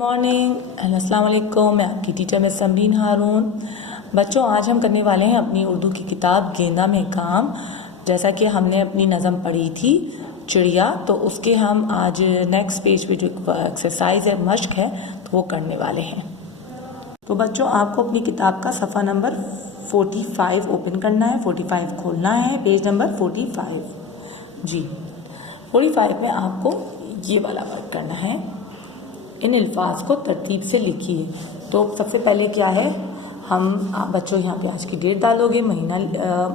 Morning, अस्सलाम वालेकुम। मैं आपकी टीचर मिस समरीन हारून। बच्चों, आज हम करने वाले हैं अपनी उर्दू की किताब गेंदा में काम। जैसा कि हमने अपनी नज़म पढ़ी थी चिड़िया, तो उसके हम आज नेक्स्ट पेज पे जो एक्सरसाइज है, मश्क है, तो वो करने वाले हैं। तो बच्चों, आपको अपनी किताब का सफ़ा नंबर 45 ओपन करना है, 45 खोलना है, पेज नंबर 45 जी। 45 में आपको ये वाला वर्क करना है। इन अल्फाज को तरतीब से लिखिए। तो सबसे पहले क्या है, आप बच्चों यहाँ पे आज की डेट डालोगे, महीना,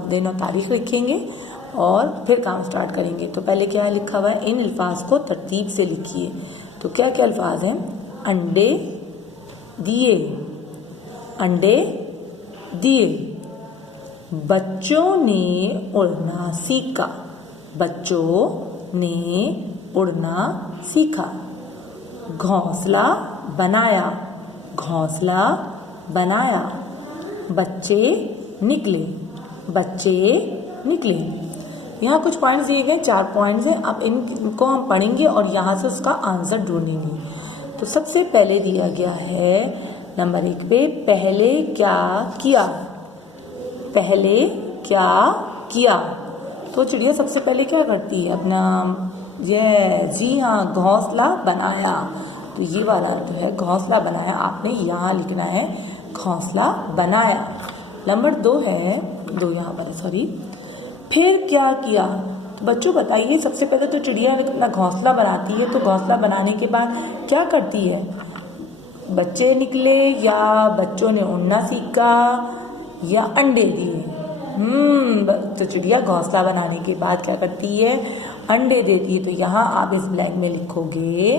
दिन और तारीख लिखेंगे और फिर काम स्टार्ट करेंगे। तो पहले क्या है लिखा हुआ है, इन अल्फाज को तरतीब से लिखिए। तो क्या क्या अल्फाज हैं? अंडे दिए, अंडे दिए। बच्चों ने उड़ना सीखा, बच्चों ने उड़ना सीखा। घोंसला बनाया, घोंसला बनाया। बच्चे निकले, बच्चे निकले। यहाँ कुछ पॉइंट्स दिए गए, 4 पॉइंट्स हैं। अब इनको हम पढ़ेंगे और यहाँ से उसका आंसर ढूंढेंगे। तो सबसे पहले दिया गया है नंबर 1 पे, पहले क्या किया, पहले क्या किया। तो चिड़िया सबसे पहले क्या करती है, अपना जी हाँ, घोंसला बनाया। तो ये वाला तो है घोंसला बनाया, आपने यहाँ लिखना है घोंसला बनाया। नंबर 2 है, 2 यहाँ पर, सॉरी। फिर क्या किया। तो बच्चों बताइए, सबसे पहले तो चिड़िया अपना घोंसला बनाती है, तो घोंसला बनाने के बाद क्या करती है? बच्चे निकले, या बच्चों ने उड़ना सीखा, या अंडे दिए? तो चिड़िया घोंसला बनाने के बाद क्या करती है? अंडे देती है। तो यहाँ आप इस ब्लैंक में लिखोगे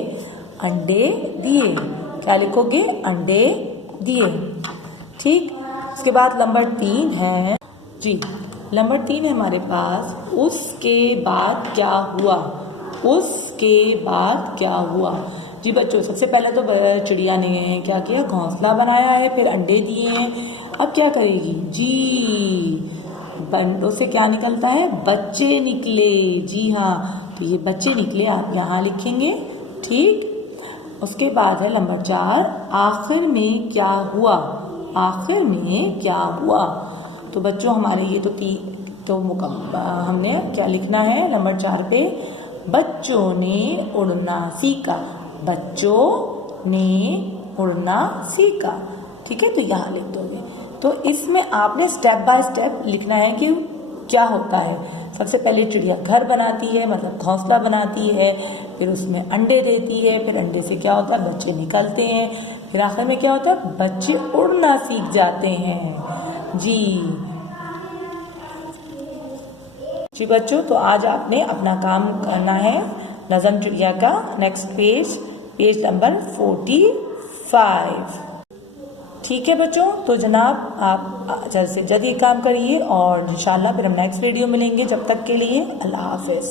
अंडे दिए। क्या लिखोगे? अंडे दिए। ठीक। उसके बाद नंबर 3 है जी, नंबर 3 है हमारे पास, उसके बाद क्या हुआ, उसके बाद क्या हुआ। जी बच्चों, सबसे पहले तो चिड़िया ने क्या किया, घोंसला बनाया है, फिर अंडे दिए हैं। अब क्या करेगी जी, अंडों से क्या निकलता है? बच्चे निकले। जी हाँ, तो ये बच्चे निकले आप यहाँ लिखेंगे। ठीक। उसके बाद है नंबर 4, आखिर में क्या हुआ, आखिर में क्या हुआ। तो बच्चों हमारे ये तो हमने क्या लिखना है नंबर 4 पे, बच्चों ने उड़ना सीखा, बच्चों ने उड़ना सीखा। ठीक है, तो यहाँ लिख दोगे। तो इसमें आपने स्टेप बाय स्टेप लिखना है कि क्या होता है। सबसे पहले चिड़िया घर बनाती है, मतलब घोंसला बनाती है, फिर उसमें अंडे देती है, फिर अंडे से क्या होता है, बच्चे निकलते हैं, फिर आखिर में क्या होता है, बच्चे उड़ना सीख जाते हैं। जी बच्चों, तो आज आपने अपना काम करना है नज़म चिड़िया का। Next page number 45। ठीक है बच्चों, तो जनाब आप जल्द से जल्द ये काम करिए और इंशाल्लाह फिर हम नेक्स्ट वीडियो मिलेंगे। जब तक के लिए अल्लाह हाफिज़।